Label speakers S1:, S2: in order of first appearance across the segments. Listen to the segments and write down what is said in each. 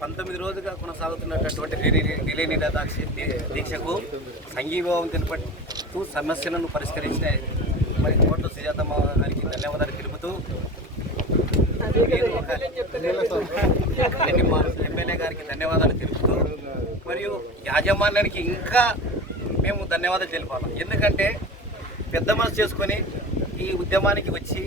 S1: పంతొమ్మిది రోజులుగా కొనసాగుతున్నటువంటి రిలే- రిలే దీక్షకు సంఘీభావం తెలుపుతూ సమస్యలను పరిష్కరించిన మరి కోట్ల సుజాతమ్మ గారికి ధన్యవాదాలు తెలుపుతూ ఒక ఎమ్మెల్యే గారికి ధన్యవాదాలు తెలుపుతూ మరియు యాజమాన్యానికి ఇంకా మేము ధన్యవాదాలు తెలిపాలి. ఎందుకంటే పెద్ద మనసు చేసుకొని ఈ ఉద్యమానికి వచ్చి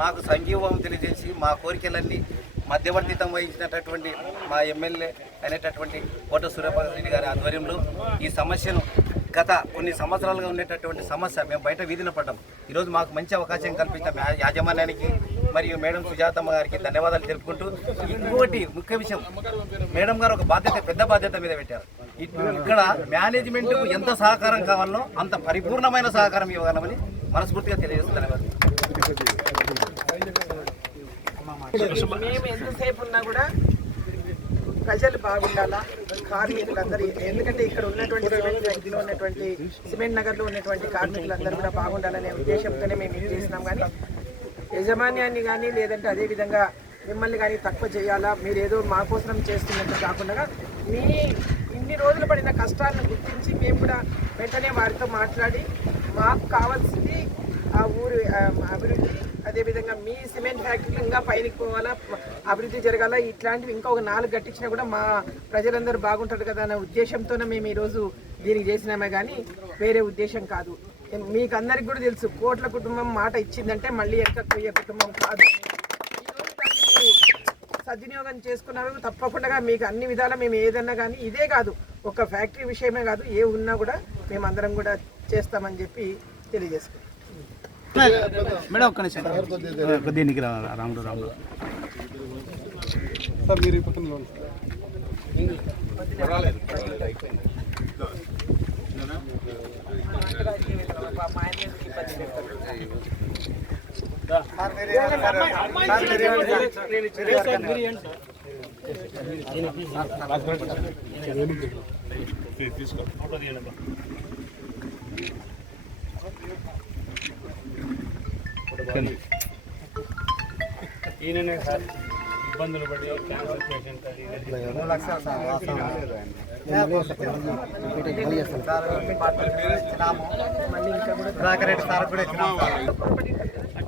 S1: మాకు సంఘీభావం తెలియజేసి మా కోరికలన్నీ మధ్యవర్తితం వహించినటువంటి మా ఎమ్మెల్యే అయినటువంటి కోట సూర్యప్రసాద్ రెడ్డి గారి ఆధ్వర్యంలో ఈ సమస్యను గత కొన్ని సంవత్సరాలుగా ఉండేటటువంటి సమస్య మేము బయట వీధిన పడ్డాం. ఈరోజు మాకు మంచి అవకాశం కల్పించిన యాజమాన్యానికి మరియు మేడం సుజాతమ్మ గారికి ధన్యవాదాలు తెలుపుకుంటూ ఇంకోటి ముఖ్య విషయం. మేడం గారు ఒక బాధ్యత పెద్ద బాధ్యత మీద పెట్టారు. ఇక్కడ మేనేజ్మెంట్ ఎంత సహకారం కావాలో అంత పరిపూర్ణమైన సహకారం ఇవ్వగలమని మనస్ఫూర్తిగా తెలియజేస్తున్నాను
S2: మేము ఎంతసేపు ఉన్నా కూడా ప్రజలు బాగుండాలా? కార్మికులందరూ ఎందుకంటే ఇక్కడ ఉన్నటువంటి సిమెంట్ ఫ్యాక్టరీలో ఉన్నటువంటి సిమెంట్ నగర్లో ఉన్నటువంటి కార్మికులందరూ కూడా బాగుండాలనే ఉద్దేశంతోనే మేము ఇది చేసినాం కానీ యజమాన్యాన్ని కానీ లేదంటే అదే విధంగా మిమ్మల్ని కానీ తక్కువ చేయాలా? మీరు ఏదో మా కోసం చేస్తున్నట్టు కాకుండా మీ ఇన్ని రోజులు పడిన కష్టాలను గుర్తించి మేము కూడా వెంటనే వారితో మాట్లాడి మాకు కావాల్సింది ఆ ఊరి అభివృద్ధి. అదేవిధంగా మీ సిమెంట్ ఫ్యాక్టరీలు ఇంకా పైనకి పోవాలా అభివృద్ధి జరగాల ఇట్లాంటివి ఇంకా ఒక నాలుగు గట్టించినా కూడా మా ప్రజలందరూ బాగుంటారు కదా అనే ఉద్దేశంతోనే మేము ఈరోజు దీనికి చేసినామే కానీ వేరే ఉద్దేశం కాదు. మీకు అందరికి కూడా తెలుసు కోట్ల కుటుంబం మాట ఇచ్చిందంటే మళ్ళీ ఎక్క పోయే కుటుంబం కాదు. సద్వినియోగం చేసుకున్నారు తప్పకుండా మీకు అన్ని విధాలా మేము ఏదన్నా కానీ ఇదే కాదు ఒక ఫ్యాక్టరీ విషయమే కాదు ఏ ఉన్నా కూడా మేము అందరం కూడా చేస్తామని చెప్పి తెలియజేసుకుంటాం
S3: మేడం ఒక్క నిమిషం. కొద్దిగా నీకు రా- రాముడు రాముడు.
S4: ఈయననే సార్ ఇబ్బందులు పడి క్యాన్సర్ పేషెంట్ రాకరెడ్డి సార్ కూడా ఇచ్చినాము